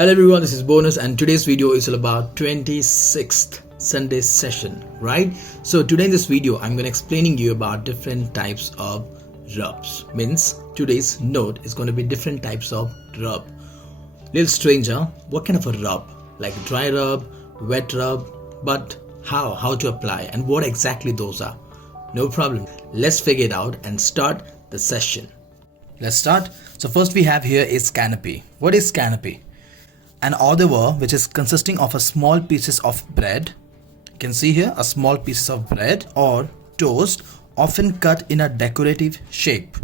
Hello everyone, this is Bonus and today's video is all about 26th Sunday session, right? So today in this video, I'm going to explaining you about different types of rubs. Means today's note is going to be different types of rub. Little stranger, what kind of a rub? Like dry rub, wet rub, but how to apply and what exactly those are? No problem. Let's figure it out and start the session. Let's start. So first we have here is canopy. What is canopy? An odour which is consisting of a small pieces of bread. You can see here a small pieces of bread or toast, often cut in a decorative shape.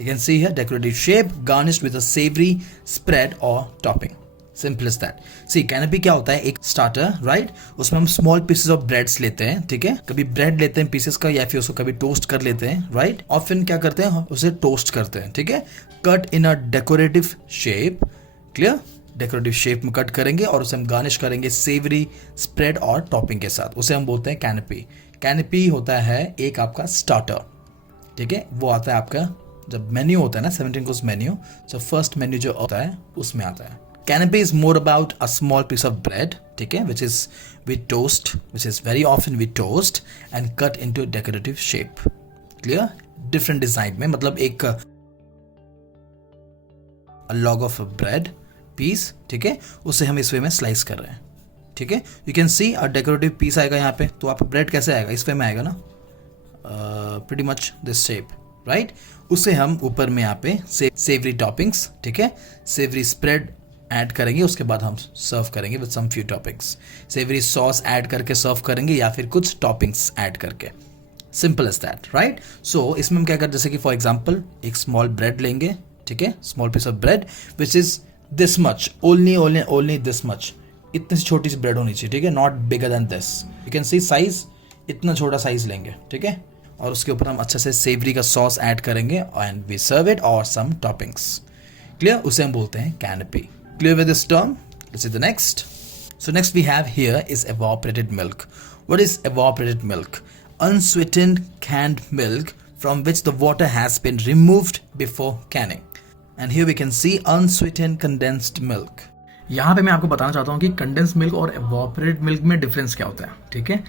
You can see here decorative shape garnished with a savory spread or topping. Simple as that. See canopy क्या होता है? एक starter, right? उसमें हम small pieces of breads लेते हैं, ठीक है? कभी bread लेते हैं pieces का या फिर उसको कभी toast कर लेते हैं, right? Often क्या करते हैं? उसे toast करते हैं, ठीक है? Cut in a decorative shape, clear? Decorative shape में कट करेंगे और उसे हम गार्निश करेंगे सेवरी स्प्रेड और टॉपिंग के साथ. उसे हम बोलते हैं कैनपी. कैनपी होता है एक आपका स्टार्टर, ठीक है? वो आता है आपका जब मेन्यू होता है ना 17 course menu, so first menu जो होता है उसमें आता है. Canape is more about a small piece of bread, ठीक है, which is with toast, which is very often with toast and cut into decorative shape. Clear? Different design में, मतलब एक लॉग ऑफ ब्रेड पीस, ठीक है, उसे हम इस वे में स्लाइस कर रहे हैं, ठीक है. You can see a decorative piece आएगा यहाँ पे, तो आप ब्रेड कैसे आएगा? इस वे में आएगा ना, pretty much this shape, right. उसे हम ऊपर में यहाँ पे सेवरी टॉपिंग्स, ठीक है, सेवरी स्प्रेड ऐड करेंगे. उसके बाद हम सर्व करेंगे with some few toppings. Savoury sauce add करके सर्व करेंगे या फिर कुछ टॉपिंग्स ऐड करके. Simple as that, right. So इसमें हम क्या करते हैं, जैसे कि फॉर एग्जाम्पल एक स्मॉल ब्रेड लेंगे, ठीक है, small piece of bread which is this much, only this much. इतनी सी छोटी सी ब्रेड होनी चाहिए, ठीक है, not bigger than this. You can see size, इतना छोटा साइज लेंगे, ठीक है, और उसके ऊपर हम अच्छे से सेवरी का सॉस ऐड करेंगे एंड वी सर्व इट और सम टॉपिंग्स. क्लियर? उसे हम बोलते हैं canape. Clear with this term? Let's see the next. So next we have here is evaporated milk. What is evaporated milk? Unsweetened canned milk from which the water has been removed before canning. And here we can see unsweetened condensed milk. यहाँ पे मैं आपको बताना चाहता हूँ कि condense milk और एवोपरेटेड milk में डिफरेंस क्या होता है, ठीक है.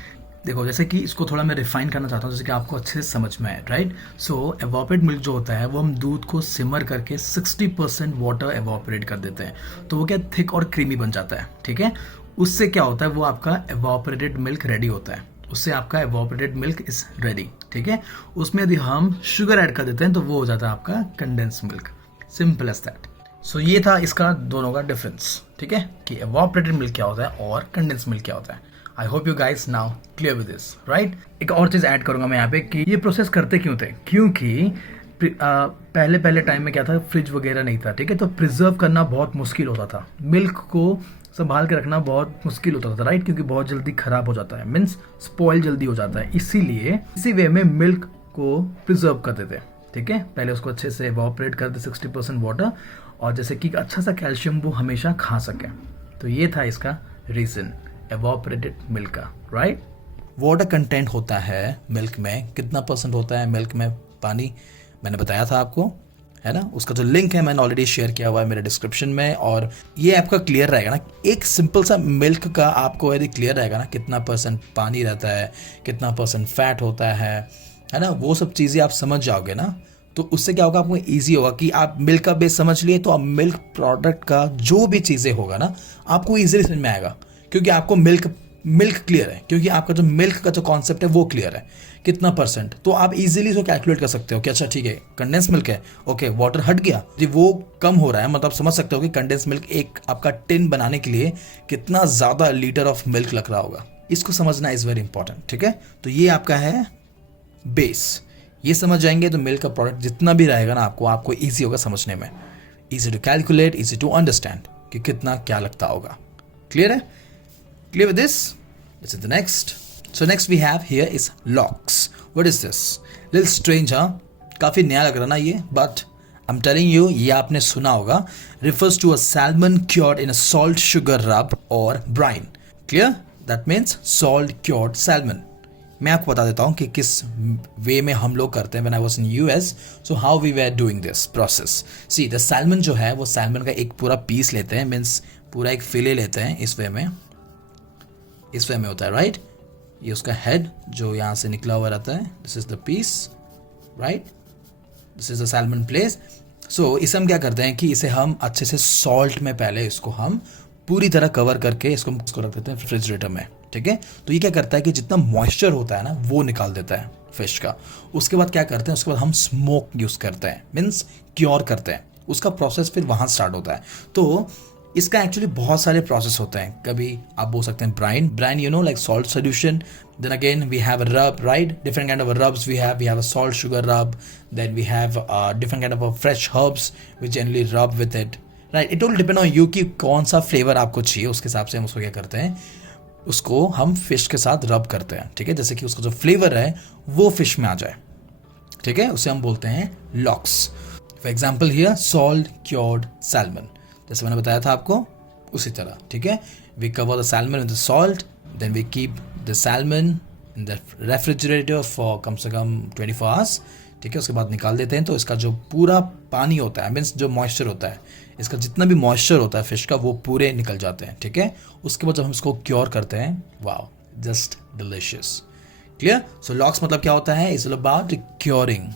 देखो जैसे कि इसको थोड़ा मैं रिफाइन करना चाहता हूँ जैसे कि आपको अच्छे से समझ में आए, राइट. सो एवोपरेटेड मिल्क जो होता है वो हम दूध को सिमर करके 60% वाटर एवोपरेट कर देते हैं, तो वो क्या थिक और क्रीमी बन जाता है, ठीक है. उससे क्या होता है, वो आपका एवोपरेटेड मिल्क रेडी होता है. उससे आपका एवोपरेटेड मिल्क इज रेडी, ठीक है. उसमें यदि हम शुगर ऐड कर देते हैं तो वो हो जाता है आपका condense milk. Simple as that. So ये था इसका दोनों का डिफरेंस, ठीक है, कि एवोपरेटेड मिल्क क्या होता है और कंडेंस मिल्क क्या होता है. I hope you guys now clear with this, right. एक और चीज ऐड करूंगा मैं यहाँ पे कि ये प्रोसेस करते क्यों थे, क्योंकि पहले टाइम में क्या था, फ्रिज वगैरह नहीं था, ठीक है, तो प्रिजर्व करना बहुत मुश्किल होता था. मिल्क को संभाल के रखना बहुत मुश्किल होता था, राइट, क्योंकि बहुत जल्दी खराब हो जाता है, मीन्स स्पॉइल जल्दी हो जाता है. इसीलिए इसी वे में मिल्क को प्रिजर्व करते थे, ठीक है. पहले उसको अच्छे से एवोपरेट कर दे 60% वाटर, और जैसे कि अच्छा सा कैल्शियम वो हमेशा खा सके. तो ये था इसका रीजन एवोपरेटेड मिल्क का, राइट. वाटर कंटेंट होता है मिल्क में, कितना परसेंट होता है मिल्क में? पानी. मैंने बताया था आपको, है ना. उसका जो लिंक है मैंने ऑलरेडी शेयर किया हुआ है मेरे डिस्क्रिप्शन में, और ये आपका क्लियर रहेगा ना. एक सिंपल सा मिल्क का आपको यदि क्लियर रहेगा ना, कितना परसेंट पानी रहता है, कितना परसेंट फैट होता है ना, वो सब चीज़ें आप समझ जाओगे ना, तो उससे क्या होगा, आपको ईजी होगा कि आप मिल्क का बेस समझ लिए तो आप मिल्क प्रोडक्ट का जो भी चीज़ें होगा ना आपको ईजिली समझ में आएगा, क्योंकि आपको मिल्क क्लियर है, क्योंकि आपका जो मिल्क का जो कॉन्सेप्ट है वो क्लियर है, कितना परसेंट. तो आप इजीली इसको कैलकुलेट कर सकते हो कि अच्छा ठीक है कंडेंस मिल्क है, ओके वाटर हट गया जी, वो कम हो रहा है, मतलब समझ सकते हो कि कंडेंस मिल्क एक आपका टिन बनाने के लिए कितना ज़्यादा लीटर ऑफ मिल्क लग रहा होगा. इसको समझना इज़ वेरी इंपॉर्टेंट, ठीक है. तो ये आपका है बेस. ये समझ जाएंगे तो मिल्क का प्रोडक्ट जितना भी रहेगा ना आपको ईजी होगा समझने में. Easy to calculate, easy to understand कि कितना क्या लगता होगा. क्लियर है? Clear with this? This is the next. So next we have here is lox. What is this? Little strange, हाँ, काफ़ी नया लग रहा ना ये, but I am telling you, ये आपने सुना होगा. Refers to a salmon cured in a salt sugar rub or brine. Clear? That means salt cured salmon. मैं आपको बता देता हूँ कि किस वे में हम लोग करते हैं. When I was in US, so how we were doing this process. See the salmon जो है वो सैल्मन का एक पूरा पीस लेते हैं, मीन्स पूरा एक फिले लेते हैं इस वे में होता है, राइट। ये उसका हेड जो यहाँ से निकला हुआ रहता है, this is the piece, right, this is the salmon place. So इसे हम क्या करते हैं कि इसे हम अच्छे से सॉल्ट में पहले इसको हम पूरी तरह कवर करके इसको रख देते हैं रेफ्रिजरेटर में, ठीक है। तो ये क्या करता है कि जितना मॉइस्चर होता है ना वो निकाल देता है फिश का। उसके बाद क्या करते हैं, उसके बाद हम स्मोक यूज करते हैं, मीन्स क्योर करते हैं, उसका प्रोसेस फिर वहाँ स्टार्ट होता है। तो इसका एक्चुअली बहुत सारे प्रोसेस होते हैं। कभी आप बोल सकते हैं brine, you know, like salt solution. Then again we have a rub, right, different kind of rubs we have a salt sugar rub, then we have different kind of fresh herbs which generally rub with it, right. It will depend on you कि कौन सा flavour आपको चाहिए, उसके हिसाब से हम उसको क्या करते हैं, उसको हम फिश के साथ रब करते हैं, ठीक है, जैसे कि उसका जो फ्लेवर है वो फिश में आ जाए, ठीक है। उसे हम बोलते हैं lox. For example here salt cured salmon, जैसे मैंने बताया था आपको उसी तरह, ठीक है। We cover the salmon with salt, then we keep the salmon in the refrigerator for कम से कम 24 आवर्स, ठीक है। उसके बाद निकाल देते हैं, तो इसका जो पूरा पानी होता है, मीन्स जो मॉइस्चर होता है, इसका जितना भी मॉइस्चर होता है फिश का वो पूरे निकल जाते हैं, ठीक है। उसके बाद जब हम इसको क्योर करते हैं, वाओ, जस्ट डिलिशियस, क्लियर। सो लॉक्स मतलब क्या होता है, इट्स ऑल अबाउट क्योरिंग,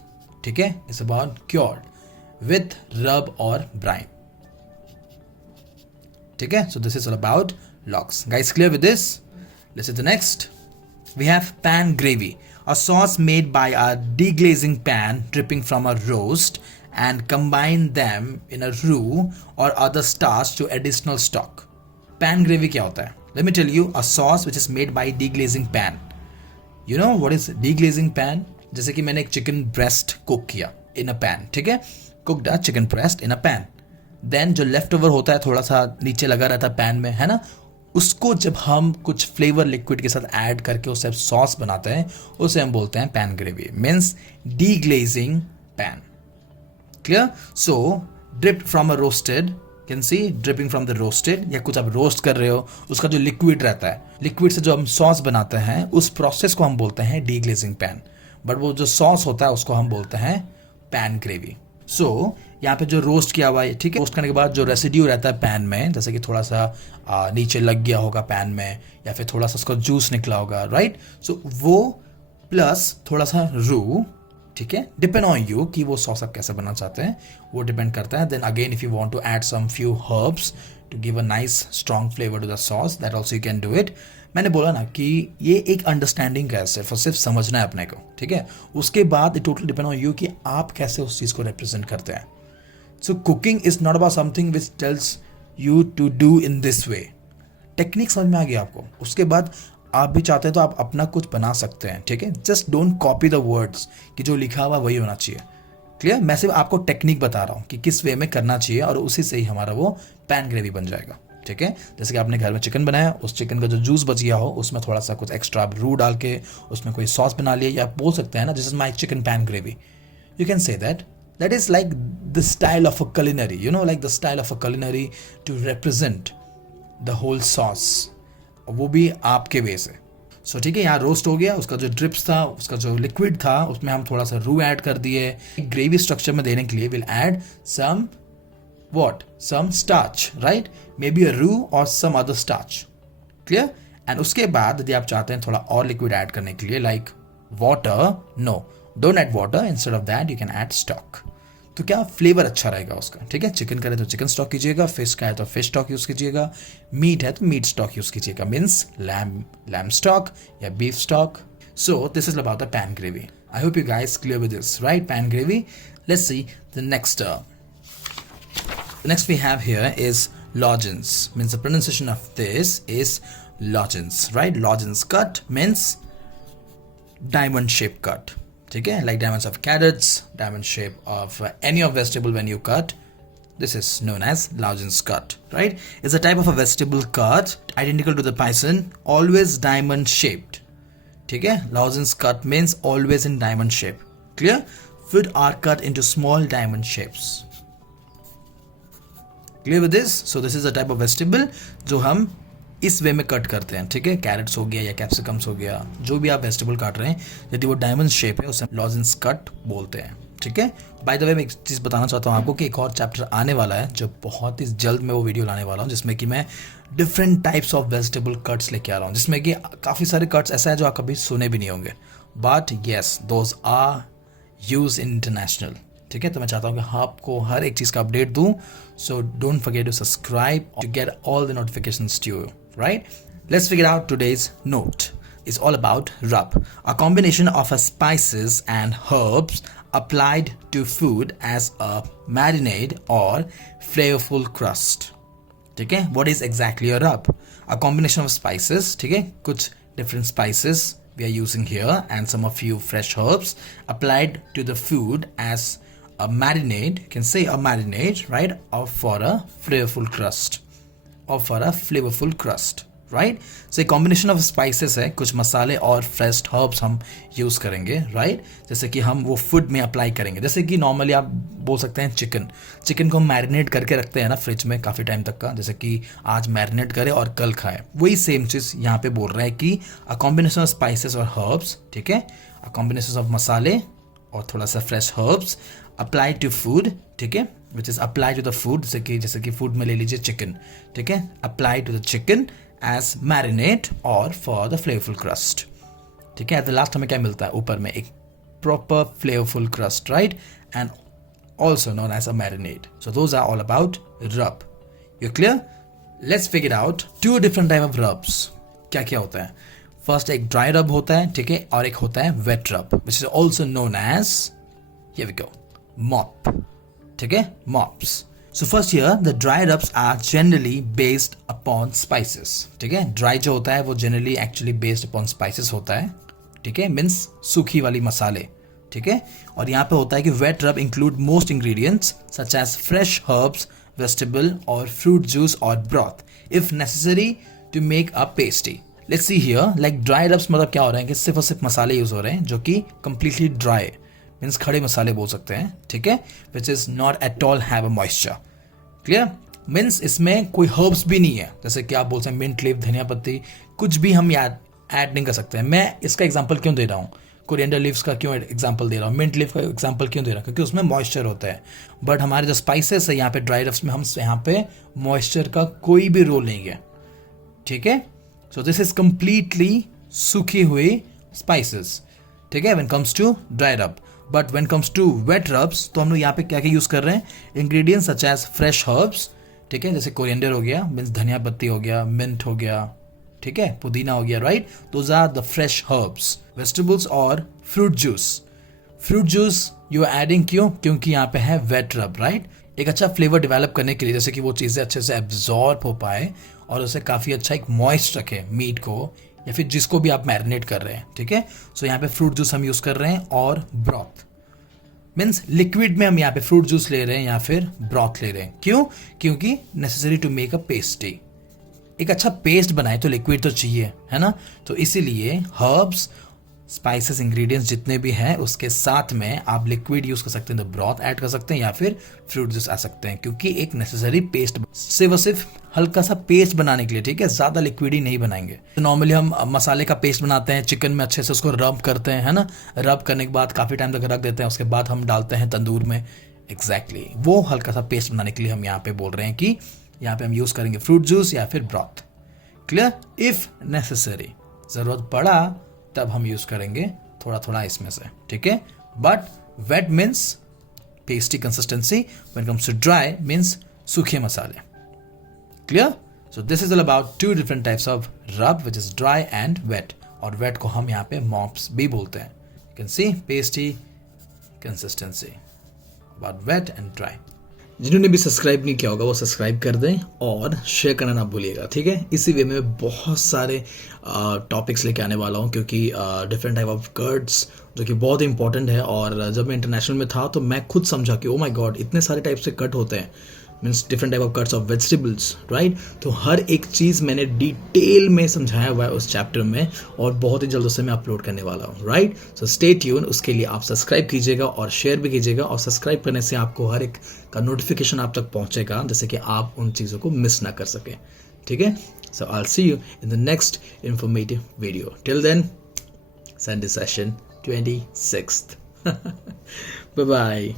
ठीक है, इट्स अबाउट क्योर्ड विथ रब और ब्राइन, ठीक है। सो this is all about locks, guys, clear with this. Let's see the next, we have pan gravy, a sauce made by a deglazing pan dripping from a roast and combine them in a roux or other starch to additional stock. Pan gravy क्या होता है? Let me tell you, a sauce which is made by deglazing pan. You know what is deglazing pan? जैसे कि मैंने एक chicken breast cook किया in a pan, ठीक है, cooked a chicken breast in a pan. Then जो left over होता है थोड़ा सा नीचे लगा रहता है पैन में, है ना, उसको जब हम कुछ फ्लेवर लिक्विड के साथ ऐड करके उससे सॉस बनाते हैं, उसे हम बोलते हैं pan gravy, means deglazing pan, clear. So dripped from a roasted, can see dripping from the roasted, या कुछ आप रोस्ट कर रहे हो, उसका जो लिक्विड रहता है, लिक्विड से जो हम सॉस बनाते हैं उस प्रोसेस को हम बोलते हैं डीग्लेजिंग पैन, बट वो जो सॉस होता है उसको हम बोलते हैं पैन ग्रेवी। सो यहाँ पे जो रोस्ट किया हुआ है, ठीक है, रोस्ट करने के बाद जो रेसिड्यू रहता है पैन में, जैसे कि थोड़ा सा नीचे लग गया होगा पैन में, या फिर थोड़ा सा उसका जूस निकला होगा, राइट। सो वो प्लस थोड़ा सा रू, ठीक है, डिपेंड ऑन यू कि वो सॉस आप कैसे बनाना चाहते हैं, वो डिपेंड करता है। Then again if you want to add some few herbs to give a nice strong flavour to the sauce, that also you can do it. मैंने बोला ना कि ये एक अंडरस्टैंडिंग का है, सिर्फ समझना है अपने को, ठीक है। उसके बाद it totally depend on you कि आप कैसे उस चीज़ को रिप्रेजेंट करते हैं। So cooking is not about something which tells you to do in this way. Technique समझ में आ गया आपको, उसके बाद आप भी चाहते हैं तो आप अपना कुछ बना सकते हैं, ठीक है। Just don't copy the words कि जो लिखा हुआ वही होना चाहिए, क्लियर। मैं सिर्फ आपको टेक्निक बता रहा हूँ कि किस वे में करना चाहिए, और उसी से ही हमारा वो पैन ग्रेवी बन जाएगा, ठीक है। जैसे कि आपने घर में चिकन बनाया, उस चिकन का जो जूस बच गया हो उसमें थोड़ा सा कुछ एक्स्ट्रा रू डाल के उसमें कोई सॉस बना लिया, या आप बोल सकते हैं ना, this is my chicken pan gravy, you can say that is like the style of a culinary, you know, like the style of a culinary to represent the whole sauce, वो भी आपके वे से। सो ठीक है, यहाँ रोस्ट हो गया, उसका जो ड्रिप्स था, उसका जो लिक्विड था, उसमें हम थोड़ा सा रू ऐड कर दिए। ग्रेवी स्ट्रक्चर में देने के लिए will add some some starch, right, maybe a roux or some other starch, clear। And उसके बाद यदि आप चाहते हैं थोड़ा और लिक्विड ऐड करने के लिए, like water, no, don't add water, instead of that you can add stock. तो क्या फ्लेवर अच्छा रहेगा उसका, ठीक है। चिकन करे तो चिकन स्टॉक कीजिएगा, फिश का है तो फिश स्टॉक यूज कीजिएगा, मीट है तो मीट स्टॉक यूज कीजिएगा, मीन्स लैम स्टॉक या beef stock. So this is about the pan gravy. I hope you guys clear with this, right, pan gravy. Let's see the next. Next we have here is lozenge, means the pronunciation of this is lozenge, right? Lozenge cut means diamond shape cut, ठीक है, like diamonds of carrots, diamond shape of any of vegetable when you cut, this is known as lozenge cut, right? It's a type of a vegetable cut identical to the bison, always diamond shaped, ठीक है। lozenge cut means always in diamond shape, clear। Food are cut into small diamond shapes, clear with this. So this is a type of vegetable जो हम इस वे में cut करते हैं, ठीक है। कैरेट्स हो गया या कैप्सिकम्स हो गया, जो भी आप वेजिटेबल काट रहे हैं, यदि वो डायमंड शेप है उसे लॉजेंस कट बोलते हैं, ठीक है। बाय द वे मैं एक चीज़ बताना चाहता हूँ आपको कि एक और चैप्टर आने वाला है जो बहुत ही जल्द मैं वो वीडियो लाने वाला हूँ, जिसमें कि मैं different types of vegetable cuts लेके आ रहा हूँ, जिसमें कि काफ़ी सारे कट्स ऐसा है जो आप कभी सुने भी नहीं होंगे, but yes those are use in international. ठीक है, तो मैं चाहता हूँ कि आपको हर एक चीज़ का अपडेट दूँ, so don't forget to subscribe to get all the notifications to you, right? Let's figure out today's note. It's all about rub, a combination of spices and herbs applied to food as a marinade or flavorful crust. ठीक है, what is exactly a rub? A combination of spices, ठीक है, कुछ different spices we are using here and some of few fresh herbs applied to the food as a marinade, you can say a marinade, right, or for a flavorful crust. Right, so एक combination of spices है, कुछ मसाले और fresh herbs हम use करेंगे, right? जैसे कि हम वो फूड में अप्लाई करेंगे, जैसे कि नॉर्मली आप बोल सकते हैं चिकन को हम मैरिनेट करके रखते हैं ना फ्रिज में काफ़ी टाइम तक का, जैसे कि आज मैरिनेट करें और कल खाएं, वही सेम चीज़ यहाँ पे बोल रहा है कि अ कॉम्बिनेशन ऑफ स्पाइसेस और हर्ब्स, ठीक है, अ कॉम्बिनेशन ऑफ मसाले और थोड़ा सा fresh herbs apply to food, ठीक है, which is apply to the food, जैसे कि फूड में ले लीजिए चिकन, ठीक है, apply to the chicken as marinade or for the flavorful crust. ठीक है, at the last हमें क्या मिलता है ऊपर में, एक proper flavorful crust, right? And also known as a marinade. So those are all about rub. You clear? Let's figure out two different type of rubs. क्या क्या होता है? First एक dry rub होता है, ठीक है, और एक होता है wet rub, which is also known as, here we go, mop. ठीक है, mops. So first here, the dry rubs are generally based upon spices. ठीक है, dry जो होता है वो generally actually based upon spices होता है, ठीक है, means सूखी वाली मसाले, ठीक है, और यहाँ पे होता है कि wet rub include most ingredients such as fresh herbs, vegetable or fruit juice or broth if necessary to make a pasty. Let's see here, like dry rubs मतलब क्या हो रहा है कि सिर्फ और सिर्फ मसाले यूज हो रहे हैं जो कि completely dry है, मीन्स खड़े मसाले बोल सकते हैं, ठीक है, which is not at all have a moisture. Clear? Means इसमें कोई हर्ब्स भी नहीं है, जैसे कि आप बोलते हैं मिंट लीफ, धनिया पत्ती, कुछ भी हम याद ऐड नहीं कर सकते हैं। मैं इसका एग्जांपल क्यों दे रहा हूँ, कोरिएंडर लीव्स का क्यों एग्जांपल दे रहा हूँ, मिंट लीफ का एग्जांपल क्यों दे रहा हूँ, क्योंकि उसमें मॉइस्चर होता है। बट हमारे जो स्पाइसेस है यहाँ पे ड्राई रब्स में, हम यहाँ पे मॉइस्चर का कोई भी रोल नहीं है, ठीक है। सो दिस इज कंप्लीटली सूखी हुई स्पाइसेस, ठीक है, when comes to dry rub. But when comes to wet rubs, तो हम लोग यहाँ पे क्या क्या यूज कर रहे हैं, ingredients such as fresh herbs, ठीक है, जैसे कोरिएंडर हो गया, मीन्स धनिया पत्ती हो गया, मिंट हो गया, ठीक है, पुदीना हो गया, right, those are the fresh herbs. Vegetables और fruit juice you are adding, क्यों, क्योंकि यहाँ पे है वेट रब, राइट, एक अच्छा फ्लेवर डेवलप करने के लिए, जैसे कि वो चीज़ें अच्छे से एब्जॉर्ब हो पाए और उसे काफ़ी अच्छा एक मॉइस्ट रखे मीट को या फिर जिसको भी आप मैरिनेट कर रहे हैं, ठीक है। सो यहाँ पे फ्रूट जूस हम यूज़ कर रहे हैं और ब्रॉथ, मीन्स लिक्विड में हम यहाँ पे फ्रूट जूस ले रहे हैं या फिर ब्रॉथ ले रहे हैं, क्यों, क्योंकि necessary to make a pasty, एक अच्छा पेस्ट बनाए तो लिक्विड तो चाहिए, है ना। तो इसीलिए हर्ब्स, स्पाइसेस, इंग्रेडिएंट्स जितने भी हैं उसके साथ में आप लिक्विड यूज कर सकते हैं, तो ब्रॉथ ऐड कर सकते हैं या फिर फ्रूट जूस आ सकते हैं, क्योंकि एक नेसेसरी पेस्ट सिर्फ हल्का सा पेस्ट बनाने के लिए, ठीक है, ज्यादा लिक्विड ही नहीं बनाएंगे। तो नॉर्मली हम मसाले का पेस्ट बनाते हैं चिकन में, अच्छे से उसको रब करते हैं, है ना, रब करने के बाद काफी टाइम तक रख देते हैं, उसके बाद हम डालते हैं तंदूर में, एग्जैक्टली वो हल्का सा पेस्ट बनाने के लिए हम यहाँ पे बोल रहे हैं कि यहाँ पे हम यूज करेंगे फ्रूट जूस या फिर ब्रॉथ। क्लियर? इफ नेसेसरी, जरूरत पड़ा तब हम यूज करेंगे थोड़ा थोड़ा इसमें से, ठीक है। But wet means pasty consistency, when comes to dry means सूखे मसाले। Clear? So this is all about two different types of rub, which is dry and wet, और वेट को हम यहाँ पे मॉप्स भी बोलते हैं। You can see pasty consistency, about wet and dry. जिन्होंने भी सब्सक्राइब नहीं किया होगा वो सब्सक्राइब कर दें और शेयर करना ना भूलिएगा, ठीक है। इसी वे में बहुत सारे टॉपिक्स लेके आने वाला हूँ, क्योंकि डिफरेंट टाइप ऑफ कर्ड्स जो कि बहुत इंपॉर्टेंट है। और जब मैं इंटरनेशनल में था तो मैं खुद समझा कि ओ माय गॉड, इतने सारे टाइप से कट होते हैं, means different type of cuts of vegetables, right. तो हर एक चीज़ मैंने डिटेल में समझाया हुआ है उस चैप्टर में, और बहुत ही जल्द उसे मैं अपलोड करने वाला हूँ, राइट। सो स्टे ट्यून, उसके लिए आप सब्सक्राइब कीजिएगा और शेयर भी कीजिएगा, और सब्सक्राइब करने से आपको हर एक का नोटिफिकेशन आप तक पहुँचेगा, जैसे कि आप उन चीज़ों को मिस ना कर सकें, ठीक है। So I will see you in the next informative video. Till then, Sunday session 26th. Bye bye.